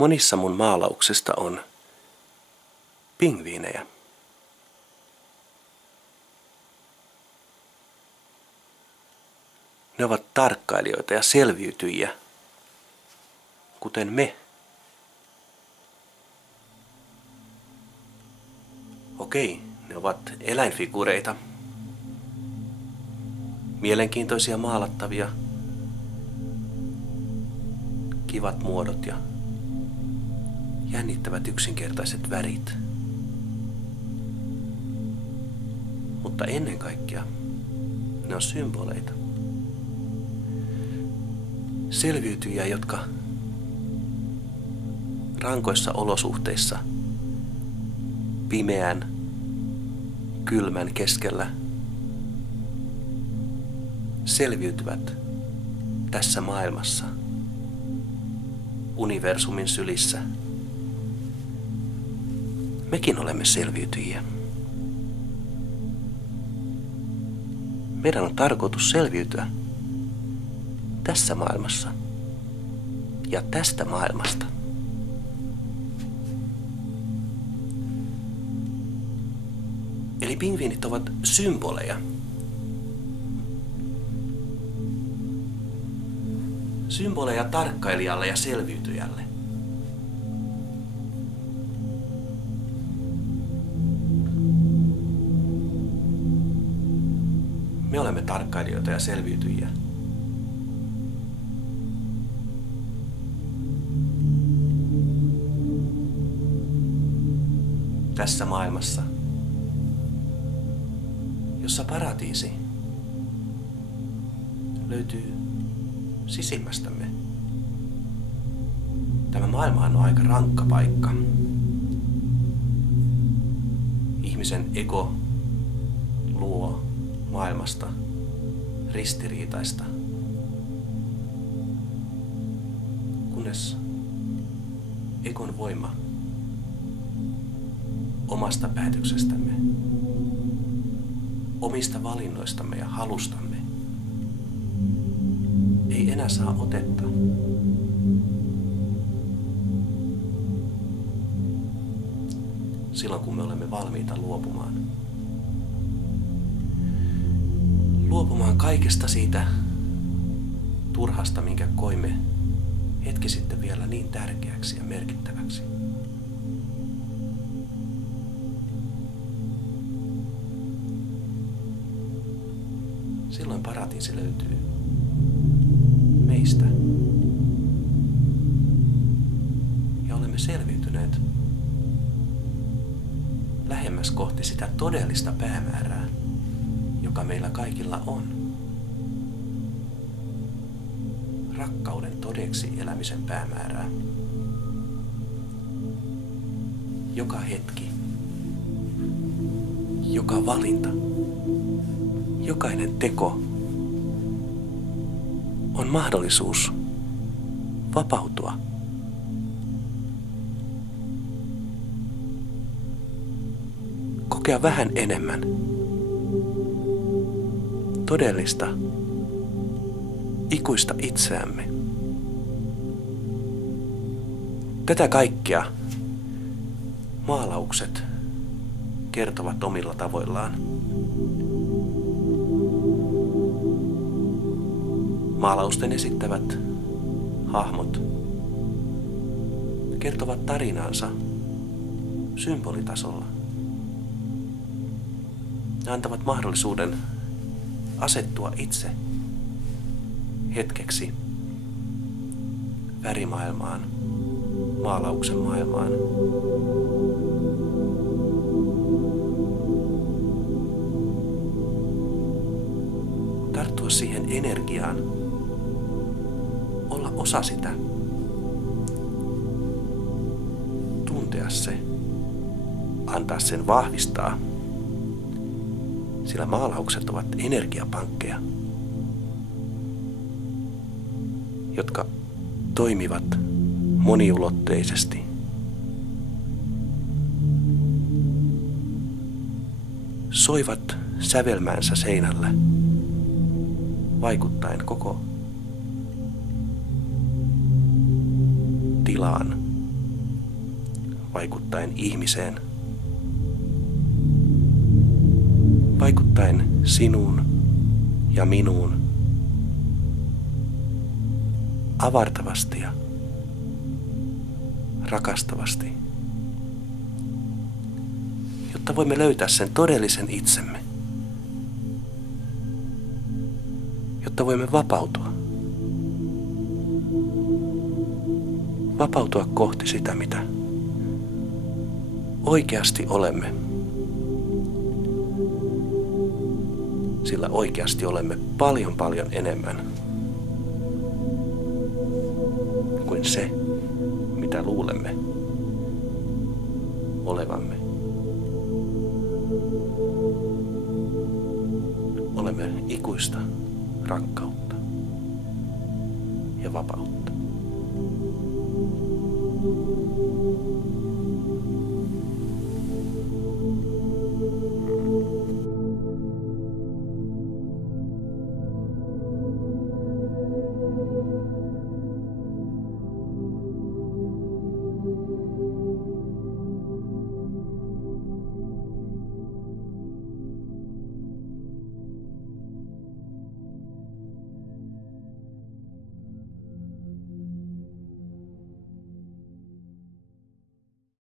Monissa mun maalauksista on pingviinejä. Ne ovat tarkkailijoita ja selviytyjiä, kuten me. Okei, ne ovat eläinfigureita. Mielenkiintoisia maalattavia. Kivat muodot ja jännittävät yksinkertaiset värit. Mutta ennen kaikkea ne on symboleita. Selviytyjiä, jotka rankoissa olosuhteissa pimeän, kylmän keskellä selviytyvät tässä maailmassa, universumin sylissä. Mekin olemme selviytyjiä. Meidän on tarkoitus selviytyä tässä maailmassa ja tästä maailmasta. Eli pingviinit ovat symboleja. Symboleja tarkkailijalle ja selviytyjälle. Me olemme tarkkailijoita ja selviytyjiä. Tässä maailmassa, jossa paratiisi löytyy sisimmästämme. Tämä maailma on aika rankka paikka. Ihmisen ego luo maailmasta ristiriitaista, kunnes egon voima omasta päätöksestämme, omista valinnoistamme ja halustamme ei enää saa otetta. Silloin kun me olemme valmiita luopumaan. Luopumaan kaikesta siitä turhasta, minkä koimme hetki sitten vielä niin tärkeäksi ja merkittäväksi. Silloin paratiisi löytyy meistä. Ja olemme selviytyneet lähemmäs kohti sitä todellista päämäärää, joka meillä kaikilla on. Rakkauden todeksi elämisen päämäärää. Joka hetki, joka valinta, jokainen teko on mahdollisuus vapautua. Kokea vähän enemmän todellista, ikuista itseämme. Tätä kaikkea maalaukset kertovat omilla tavoillaan. Maalausten esittävät hahmot kertovat tarinaansa symbolitasolla. Ne antavat mahdollisuuden asettua itse hetkeksi värimaailmaan, maalauksen maailmaan. Tarttua siihen energiaan, olla osa sitä, tuntea se, antaa sen vahvistaa, sillä maalaukset ovat energiapankkeja, jotka toimivat moniulotteisesti. Soivat sävelmäänsä seinällä, vaikuttaen koko tilaan vaikuttaen ihmiseen, vaikuttaen sinuun ja minuun avartavasti ja rakastavasti, jotta voimme löytää sen todellisen itsemme, jotta voimme vapautua kohti sitä, mitä oikeasti olemme, sillä oikeasti olemme paljon enemmän kuin se, mitä luulemme olevamme. Olemme ikuista rakkautta ja vapautta.